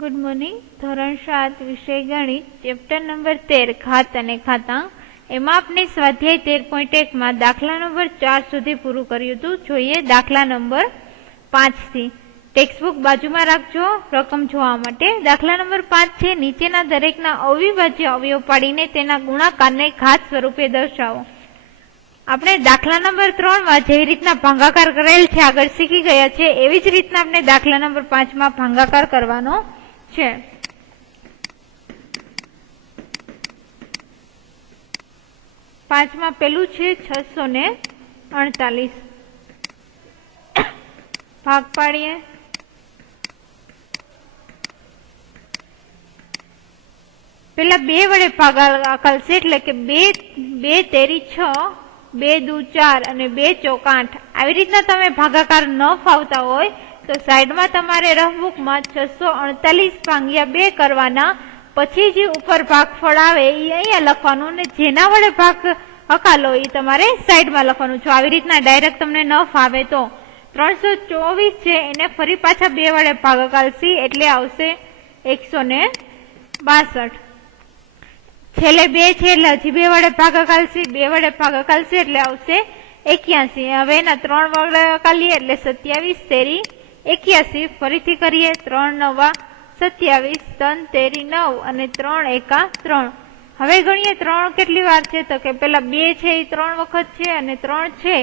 Good morning. धोरण 7 विषय गणित चैप्टर नंबर 13 घात अने घातांक एमां आपणे स्वाध्याय 13.1 में दाखला नंबर 4 सुधी पूरुं कर्युं हतुं। जोईए दाखला नंबर 5 थी। टेक्स्टबुक बाजुमां राखजो रकम जोवा माटे। दाखला नंबर 5 छे नीचेना दरेकना अविभाज्य अवयव पाडीने तेना गुणाकारने घात स्वरूपे दर्शावो। આપણે દાખલા નંબર 3 માં જે રીતના ભાગાકાર કરેલ છે આગળ શીખી ગયા છે એવી જ રીતના આપણે દાખલા નંબર 5 માં ભાગાકાર કરવાનો છે। 5 માં પેલું છે 648 ભાગ પાડીએ। પેલા 2 વડે ભાગાકાર છે એટલે કે 2 તેરી 6 2 દુ 4 અને 2 ચોક 8 આવી રીતના તમે ભાગાકાર ન ફાવતા હોય તો સાઈડમાં તમારે રફબુકમાં 648 ભાગ્યા 2 કરવાના, પછી જે ઉપર ભાગફળ આવે એ અહીંયા લખવાનું ને જેના વડે ભાગ હકાલો એ તમારે સાઈડમાં લખવાનું છે। આવી રીતના ડાયરેક્ટ તમને ન ફાવે તો 324 છે એને ફરી પાછા 2 વડે ભાગાકારશી એટલે આવશે 162। છેલ્લે 2 છે એટલે હજી 2 વડે ભાગાકારશી, 2 વડે ભાગાકારશી એટલે આવશે 81। હવે એના 3 વડે કાઢીએ એટલે 27 તેરી 81। ફરીથી કરીએ 3 9 27, 3 તેરી 9 અને 3 એકા 3। હવે ગણીએ 3 કેટલી વાર છે તો કે પેલા 2 છે એ 3 વખત છે અને 3 છે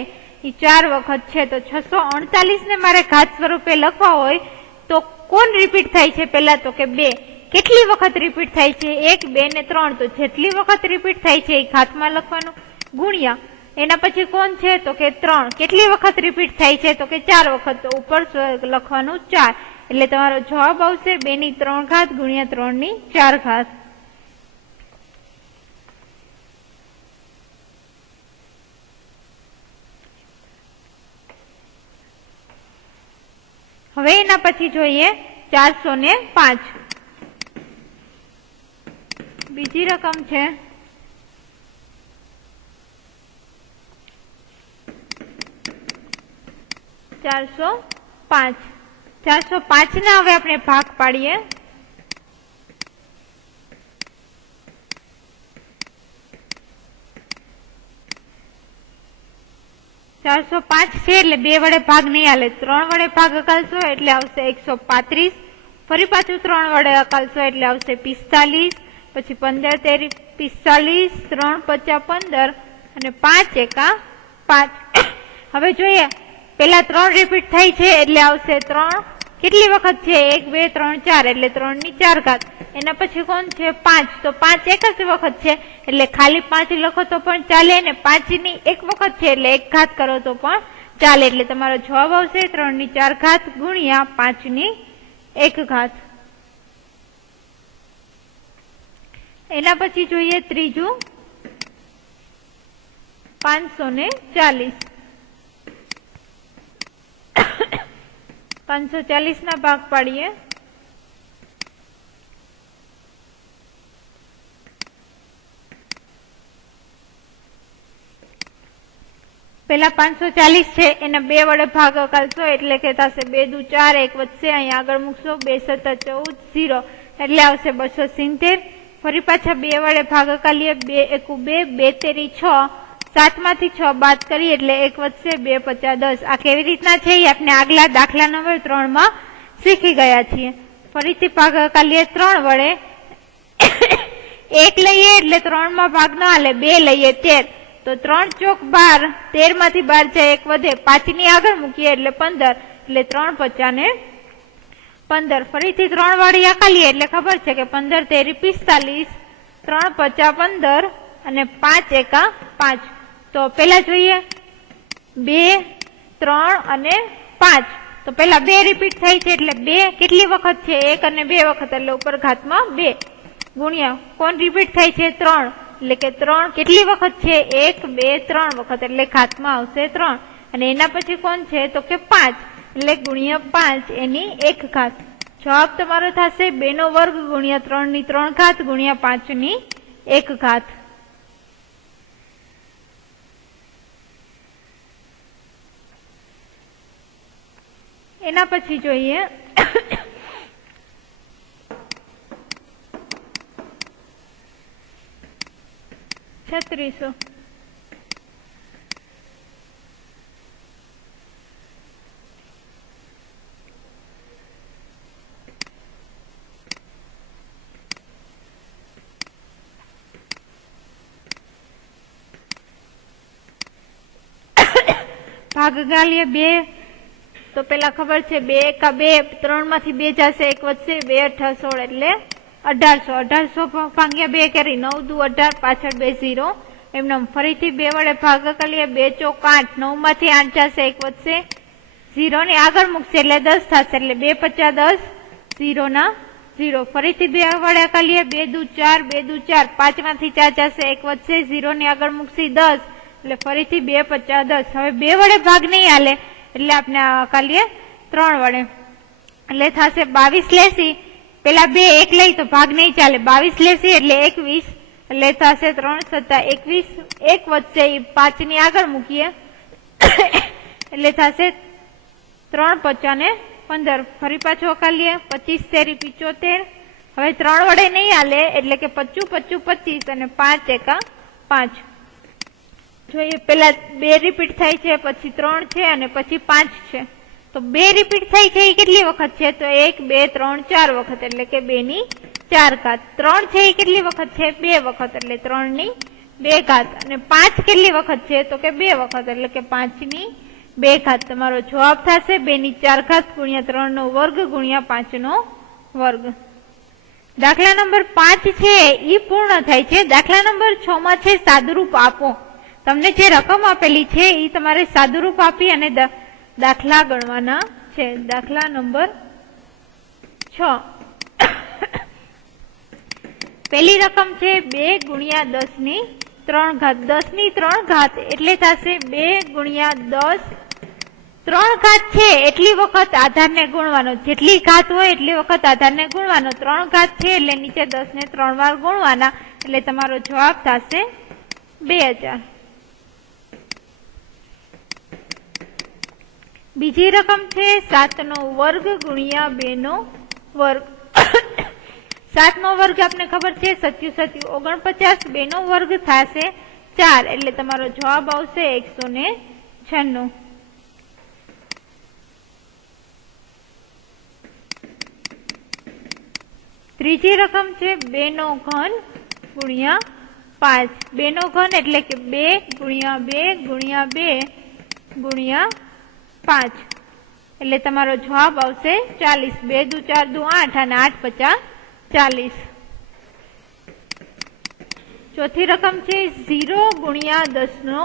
એ 4 વખત છે। તો 648 ને મારે ઘાત સ્વરૂપે લખવા હોય તો કોણ રિપીટ થાય છે પેલા તો કે 2। કેટલી વખત રિપીટ થાય છે 1 2 ને 3 તો જેટલી વખત રિપીટ થાય છે એ ઘાતમાં લખવાનું ગુણ્યા એના પછી કોણ છે તો કે 3 કેટલી વખત રિપીટ થાય છે તો કે 4 વખત તો ઉપર લખવાનું 4 એટલે તમારો જવાબ આવશે 2 ની 3 ઘાત ગુણ્યા 3 ની 4 ઘાત। હવે એના પછી જોઈએ 405। બીજી રકમ છે 405। 405 ના હવે આપણે ભાગ પાડીએ। 405 છે એટલે 2 વડે ભાગ નહીં હાલે, 3 વડે ભાગ અકાલશો એટલે આવશે 135। ફરી પાછું 3 વડે અકાલશો એટલે આવશે 45। પછી 15 તેરી 45, 3 5 15 અને 5 એકા 5। હવે જોઈએ પેલા 3 રિપીટ થાય છે એટલે આવશે 3 કેટલી વખત છે 1 2 3 4 એટલે 3 ની 4 ઘાત। એના પછી કોણ છે 5 તો 5 એક જ વખત છે એટલે ખાલી 5 લખો તો પણ ચાલે ને 5 ની 1 વખત છે એટલે 1 ઘાત કરો તો પણ ચાલે। એટલે તમારો જવાબ આવશે 3 ની 4 ઘાત ગુણ્યા 5 ની 1 ઘાત। એના પછી જોઈએ ત્રીજું 540। 540 ના ભાગ પાડીએ। પેલા 540 છે એને 2 વડે ભાગ અકાલશો એટલે કે થશે 2 દુ 4 1 વધશે અહીંયા આગળ મૂકશો 2 7 14 0 એટલે આવશે 270। ફરી પાછા 2 વડે ભાગ અકાલીએ 2 1 2 2 તેરી 6 7 માંથી 6 બાદ કરીએ એટલે 1 વધશે 2 50 10। આ કેવી રીતના છે એ આપણે આગલા દાખલા નંબર 3 માં શીખી ગયા છીએ। ફરીથી ભાગ અકાલીએ 3 વડે 1 લઈએ એટલે 3 માં ભાગ ન હાલે, 2 લઈએ 13 તો 3 ચોક 12, 13 માંથી 12 જાય 1 વધે 5 ની આગળ મૂકીએ એટલે 15 એટલે 3 50 ને 15। ફરીથી 3 વડે અકાલીએ એટલે ખબર છે કે 15 તેરી 45, 3 50 15 અને 5 એકા 5। તો પેલા જોઈએ 2 3 અને 5 તો પેલા 2 રિપીટ થાય છે એટલે 2 કેટલી વખત છે 1 અને 2 વખત એટલે ઉપર ઘાતમાં 2 ગુણ્યા કોણ રિપીટ થાય છે 3 એટલે કે 3 કેટલી વખત છે 1 2 3 વખત એટલે ઘાતમાં આવશે 3 અને એના પછી કોણ છે તો કે 5 એટલે ગુણ્યા 5 એની 1 ઘાત। જવાબ તમારો થશે 2 નો વર્ગ ગુણ્યા 3 ની 3 ઘાત ગુણ્યા 5 ની 1 ઘાત। એના પછી જોઈએ 3600 ભાગાકાલીય 2 તો પેલા ખબર છે 2 એકા 2, 3 માંથી 2 જશે, 1 વધશે, 2 8 16 એટલે 1800 ભાગ્યા 2 કરી 9 દુ 18, પાછળ 2 0. એમને ફરીથી 2 વડે ભાગાકાલીય 2 ચોક 8, 9 માંથી 8 જશે, 1 વધશે, 0 ની આગળ મૂકશે એટલે 10 થશે, એટલે 2 50 10, 0 ના 0. ફરીથી 2 વડે કાલીએ 2 દુ 4, 2 દુ 4, 5 માંથી 4 જશે, 1 વધશે, 0 ની આગળ મૂકશે 10, એટલે ફરીથી 2 50 10. હવે 2 વડે ભાગ નહીં હાલે એટલે આપણે કાલીએ 3 વડે, એટલે થશે 22 લેસી. પેલા 2 1 લઈ તો ભાગ નહીં ચાલે, 22 લેસી એટલે 21, એટલે થશે 3 7 21, 1 વધશે એ 5 ની આગળ મૂકીએ એટલે થશે 3 50 ને 15. ફરી પાછો કાલીએ 25 તેરી 75. હવે 3 વડે નહીં હાલે એટલે કે 25 25 25 અને 5 એકા 5. જોઈએ પેલા 2 રિપીટ થાય છે, પછી 3 છે અને પછી 5 છે. તો 2 રિપીટ થાય છે એ કેટલી વખત છે? તો 1 2 3 4 વખત, એટલે કે 2 ની 4 ઘાત. 3 છે એ કેટલી વખત છે? 2 વખત, એટલે 3 ની 2 ઘાત. અને 5 કેટલી વખત છે? તો કે 2 વખત, એટલે કે 5 ની 2 ઘાત. તમારો જવાબ થશે 2 ની 4 ઘાત ગુણ્યા 3 નો વર્ગ ગુણ્યા 5 નો વર્ગ. દાખલા નંબર 5 છે એ પૂર્ણ થાય છે. દાખલા નંબર 6 માં છે સાદુરૂપ આપો. તમને જે રકમ આપેલી છે એ તમારે સાદુરૂપ આપી અને દાખલા ગણવાના છે. દાખલા નંબર 6, પેલી રકમ છે 2 ગુણ્યા 10 ની 3 ઘાત. 10 ની 3 ઘાત એટલે થશે 2 ગુણ્યા 10. 3 ઘાત છે એટલી વખત આધારને ગુણવાનો, જેટલી ઘાત હોય એટલી વખત આધારને ગુણવાનો. 3 ઘાત છે એટલે નીચે 10 ને 3 વાર ગુણવાના, એટલે તમારો જવાબ થશે 2000. બીજી રકમ છે 7 નો વર્ગ ગુણ્યા 2 નો વર્ગ. 7 નો વર્ગ આપને ખબર છે 7 49, 2 નો વર્ગ થશે 4, એટલે તમારો જવાબ આવશે 196. ત્રીજી રકમ છે 2 નો ઘન ગુણ્યા 5. 2 નો ઘન એટલે કે 2 ગુણ્યા 2 ગુણ્યા 2 ગુણ્યા 5, એટલે તમારો જવાબ આવશે 40. 2 દુ 4 દુ 8 અને 8 50 40. ચોથી રકમ છે 0 ગુણ્યા 10 નો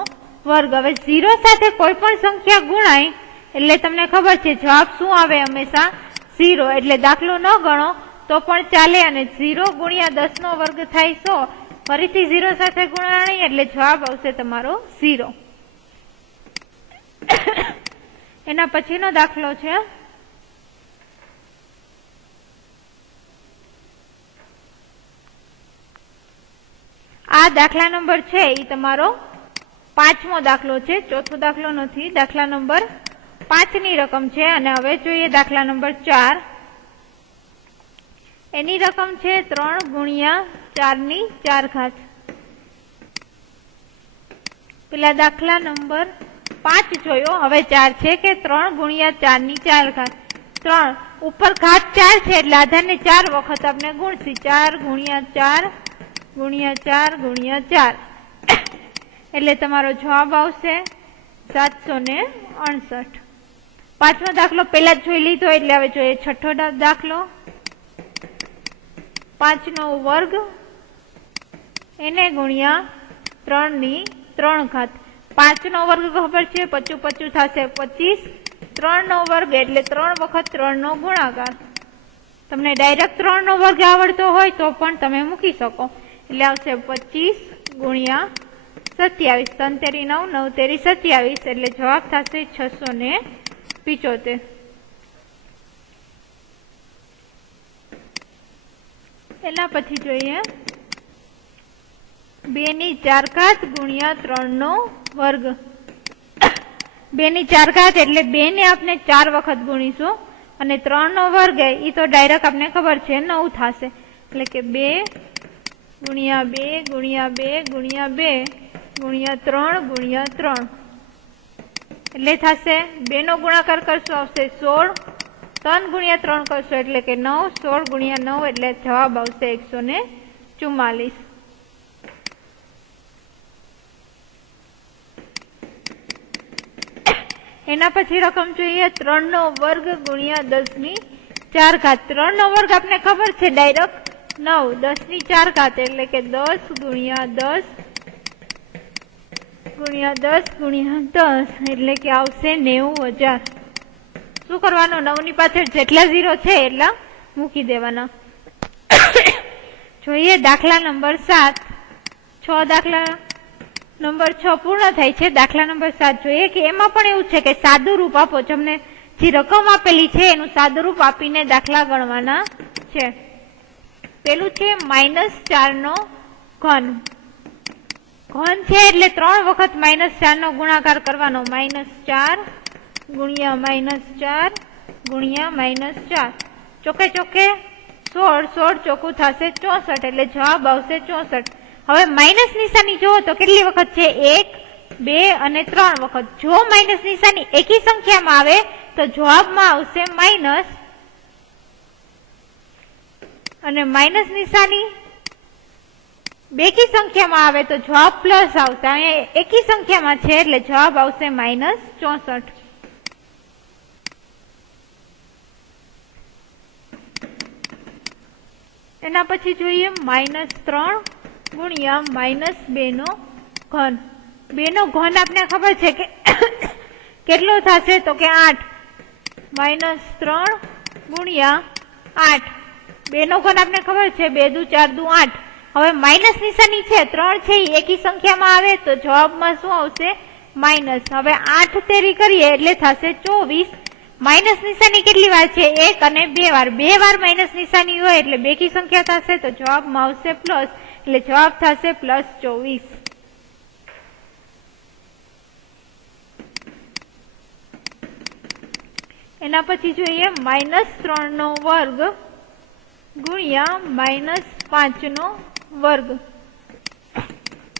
વર્ગ. હવે 0 સાથે કોઈ પણ સંખ્યા ગુણાય એટલે તમને ખબર છે જવાબ શું આવે? હંમેશા 0. એટલે દાખલો ન ગણો તો પણ ચાલે, અને 0 ગુણ્યા 10 નો વર્ગ થાય 100. ફરીથી 0 સાથે ગુણાણી એટલે જવાબ આવશે તમારો 0. એના પછીનો દાખલો છે આ દાખલા નંબર છે એ તમારો 5મો દાખલો છે, ચોથો દાખલો નથી. દાખલા નંબર 5 ની રકમ છે. અને હવે જોઈએ દાખલા નંબર 4. એની રકમ છે 3 ગુણ્યા 4 ની 4 ઘાત. પેલા દાખલા નંબર 5 જોયો, હવે 4 છે કે 3 ગુણ્યા 4 ની 4 ઘાત. 3 ઉપર ઘાત 4 છે એટલે આધારને 4 વખત આપણે ગુણશી. 4 ગુણ્યા 4 ગુણ્યા 4 ગુણ્યા 4, એટલે તમારો જવાબ આવશે 768. 5મો દાખલો પેલા જ જોઈ લીધો, એટલે હવે જોઈએ 6થો દાખલો. 5 નો વર્ગ એને ગુણ્યા 3 ની 3 ઘાત. 5 નો વર્ગ ખબર છે 25 25 થશે 25. 3 નો વર્ગ એટલે 3 વખત 3 નો ગુણાકાર. તમને ડાયરેક્ટ 3 નો વર્ગ આવડતો હોય તો પણ તમે મૂકી શકો, એટલે આવશે 25 ગુણ્યા 27. 3 તેરી 9, 9 તેરી 27, એટલે જવાબ થશે 675. એના પછી જોઈએ 2 ની 4 ઘાત ગુણ્યા 3 નો વર્ગ. 2 ની 4 ઘાત એટલે 2 ને આપણે 4 વખત ગુણીશું, અને 3 નો વર્ગ એ તો ડાયરેક્ટ આપણે ખબર છે 9 થશે, એટલે કે 2 ગુણ્યા 2 ગુણ્યા 2 ગુણ્યા 2 ગુણ્યા 3 ગુણ્યા 3 એટલે થશે 2 નો ગુણાકાર કરશો આવશે 16, 3 ગુણ્યા 3 કરશો એટલે કે 9, 16 ગુણ્યા 9 એટલે જવાબ આવશે 144. એના પછી રકમ જોઈએ 3 નો વર્ગ ગુણ્યા 10 ની 4 ઘાત. 3 નો વર્ગ આપને ખબર છે ડાયરેક્ટ 9, 10 ની 4 ઘાત એટલે કે 10 ગુણ્યા 10 ગુણ્યા 10 ગુણ્યા 10 એટલે કે આવશે 90,000. શું કરવાનું? 9 ની પાછળ જેટલા 0 છે એટલા મૂકી દેવાના. જોઈએ દાખલા નંબર 7. 6 દાખલા નંબર 6 પૂર્ણ થાય છે. દાખલા નંબર 7 જોઈએ કે એમાં પણ એવું છે કે સાદું રૂપ આપો. તમને જે રકમ આપેલી છે એનું સાદું રૂપ આપીને દાખલા ગણવાના છે. પેલું છે -4 નો ઘન. ઘન છે એટલે 3 વખત -4 નો ગુણાકાર કરવાનો. -4 ગુણ્યા -4 ગુણ્યા -4 ચોકે ચોકે 16, 16 ચોખ્ખું થશે 64 એટલે જવાબ આવશે 64. હવે માઇનસ નિશાની જુઓ તો કેટલી વખત છે? 1, 2 અને 3 વખત. જો માઇનસ નિશાની એકી સંખ્યામાં આવે તો જવાબમાં આવશે માઇનસ, અને માઇનસ નિશાની બેકી સંખ્યામાં આવે તો જવાબ પ્લસ આવશે. અહીંયા એકી સંખ્યામાં છે એટલે જવાબ આવશે -64. એના પછી જોઈએ -3 ગુણ્યા -2 નો ઘન. 2 નો ઘન આપને ખબર છે કે કેટલો થશે તો કે 8. -3 ગુણ્યા 8. 2 નો ઘન આપને ખબર છે 2 દુ 4 દુ 8. હવે માઇનસ નિશાની છે 3 છે એ એકી સંખ્યામાં આવે તો જવાબમાં શું આવશે? માઇનસ. હવે 8 તેરી કરીએ એટલે થશે 24. માઇનસ નિશાની કેટલી વાર છે? 1 અને 2 વાર. 2 વાર માઇનસ નિશાની હોય એટલે બેકી સંખ્યા થશે તો જવાબમાં આવશે પ્લસ, એટલે જવાબ થશે +24. એના પછી જોઈએ -3 નો વર્ગ ગુણ્યા -5 નો વર્ગ.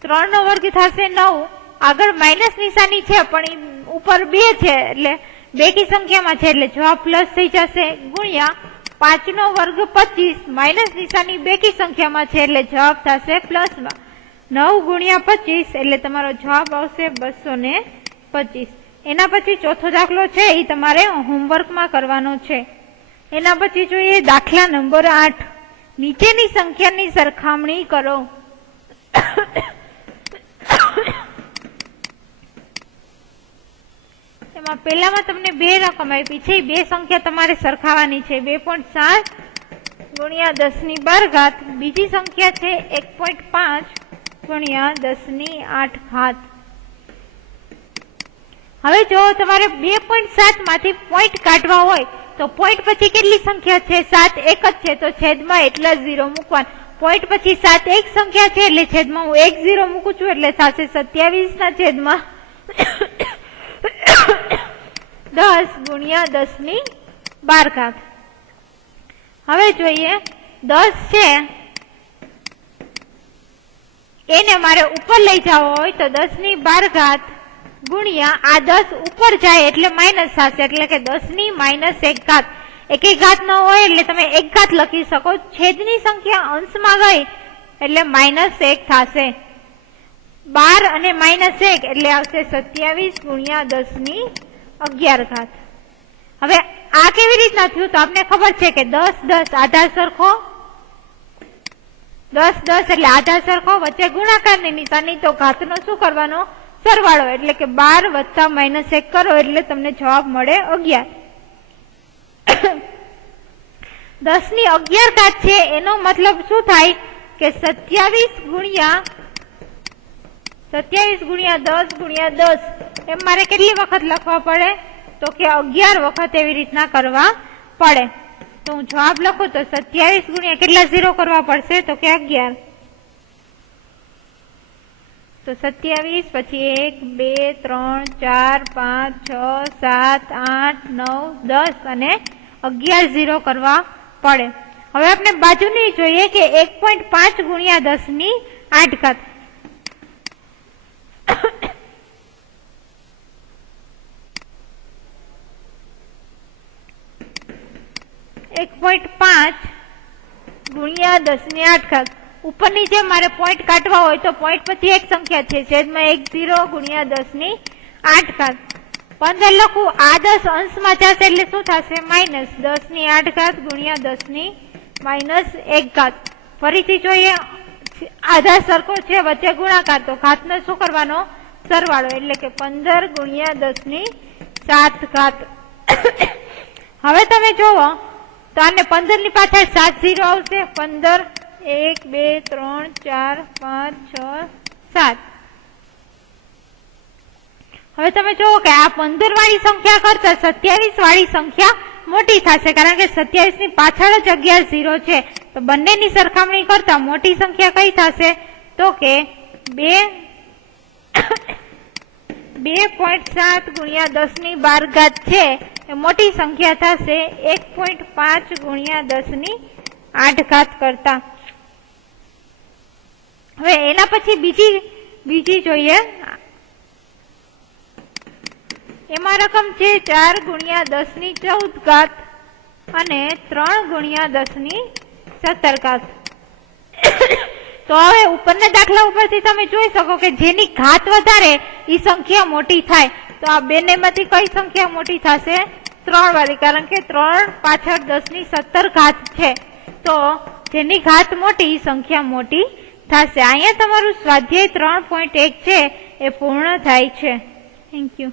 3 નો વર્ગ થશે 9. આગળ માઇનસ નિશાની છે પણ ઉપર 2 છે એટલે બેકી સંખ્યામાં છે એટલે જવાબ પ્લસ થઈ જશે. ગુણ્યા 5 નો વર્ગ 25. માઇનસ નિશાની બેકી સંખ્યામાં છે એટલે જવાબ થશે પ્લસમાં. 9 ગુણ્યા 25 એટલે તમારો જવાબ આવશે 225. એના પછી ચોથો દાખલો છે એ તમારે હોમવર્કમાં કરવાનો છે. એના પછી જોઈએ દાખલા નંબર 8. નીચેની સંખ્યાની સરખામણી કરો. એમાં પહેલામાં તમને 2 રકમ આપી છે. 2 સંખ્યા તમારે સરખાવવાની છે. 2.7 ગુણ્યા 10 ની 12 ઘાત. બીજી સંખ્યા છે 1.5 ગુણ્યા 10 ની 8 ઘાત. હવે જો તમારે 2.7 માંથી પોઈન્ટ કાઢવા હોય તો પોઈન્ટ પછી કેટલી સંખ્યા છે? 7 એક જ છે તો છેદમાં એટલા 0 મૂકવાના. પોઈન્ટ પછી 7 એક સંખ્યા છે એટલે છેદમાં હું 1 0 મૂકું છું એટલે થશે 27 ના છેદમાં 10 ગુણ્યા 10 ની 12 ઘાત. હવે જોઈએ 10 છે એને મારે ઉપર લઈ જવો હોય તો 10 ની 12 ઘાત ગુણ્યા આ 10 ઉપર જાય એટલે માઇનસ થશે એટલે કે 10 ની -1 ઘાત. એકે ઘાત ન હોય એટલે તમે 1 ઘાત લખી શકો. છેદની સંખ્યા અંશમાં ગઈ એટલે -1 થશે. 12 અને -1 એટલે આવશે 27 ગુણ્યા 10 ની 11 ઘાત. હવે આ કેવી રીતના થયું તો આપને ખબર છે કે 10 10 આધાર સરખો, 10 10 એટલે આધાર સરખો, વચ્ચે ગુણાકારની નિશાની તો ઘાતનો શું કરવાનો? સરવાળો. એટલે કે 12 વત્તા -1 કરો એટલે તમને જવાબ મળે 11. 10 ની 11 ઘાત છે એનો મતલબ શું થાય કે 27 ગુણ્યા 10 ગુણ્યા 10 એમ મારે કેટલી વખત લખવા પડે તો કે 11 વખત એવી રીતના કરવા પડે. તો હું જવાબ લખું તો 27 ગુણ્યા કેટલા 0 કરવા પડશે તો કે 11. તો 27 પછી 1 2 3 4 5 6 7 8 9 10 અને 11 0 કરવા પડે. હવે આપણે બાજુની જોઈએ કે 1.5 ગુણ્યા 10 ની 8 ઘાત. ગુણ્યા 10 ની 8 ઘાત. ઉપરની જે મારે પોઈન્ટ કાઢવા હોય તો પોઈન્ટ પછી એક સંખ્યા છે, છેદમાં 10 ગુણ્યા 10 ની 8 ઘાત. 15 લખું, આ 10 અંશમાં જશે એટલે શું થશે? માઇનસ 10 ની 8 ઘાત ગુણ્યા 10 ની -1 ઘાત. ફરીથી જોઈએ, આધાર સરખો છે, વચ્ચે ગુણાકાર, તો ઘાતનો શું કરવાનો? સરવાળો, એટલે કે 15 ગુણ્યા 10 ની 7 ઘાત. હવે તમે જોવો તો આને 15 ની પાછળ 7 0 આવશે. 15 1 2 3 4 5 6 7. હવે તમે જુઓ કે આ 15 વાળી સંખ્યા કરતા 27 વાળી સંખ્યા મોટી થશે, કારણ કે 27 ની પાછળ જ 11 0 છે. તો બંનેની સરખામણી કરતા મોટી સંખ્યા કઈ થશે? તો કે 2.7 ગુણ્યા 10 ની 12 ઘાત છે એ મોટી સંખ્યા થશે 1.5 ગુણ્યા 10 ની 8 ઘાત કરતા. હવે એના પછી બીજી જોઈએ, એમાં રકમ છે 4 ગુણ્યા 10 ની 14 ઘાત અને 3 ગુણ્યા 10 ની 17 ઘાત. તો હવે ઉપરના દાખલા ઉપરથી તમે જોઈ શકો કે જેની ઘાત વધારે એ સંખ્યા મોટી થાય. તો આ બંનેમાંથી કઈ સંખ્યા મોટી થશે? 3 વાળી, કારણ કે 3 પાછળ 10 ની 17 ઘાત છે. તો જેની ઘાત મોટી એ સંખ્યા મોટી થશે. અહીંયા તમારું સ્વાધ્યાય 3.1 છે એ પૂર્ણ થાય છે. Thank you.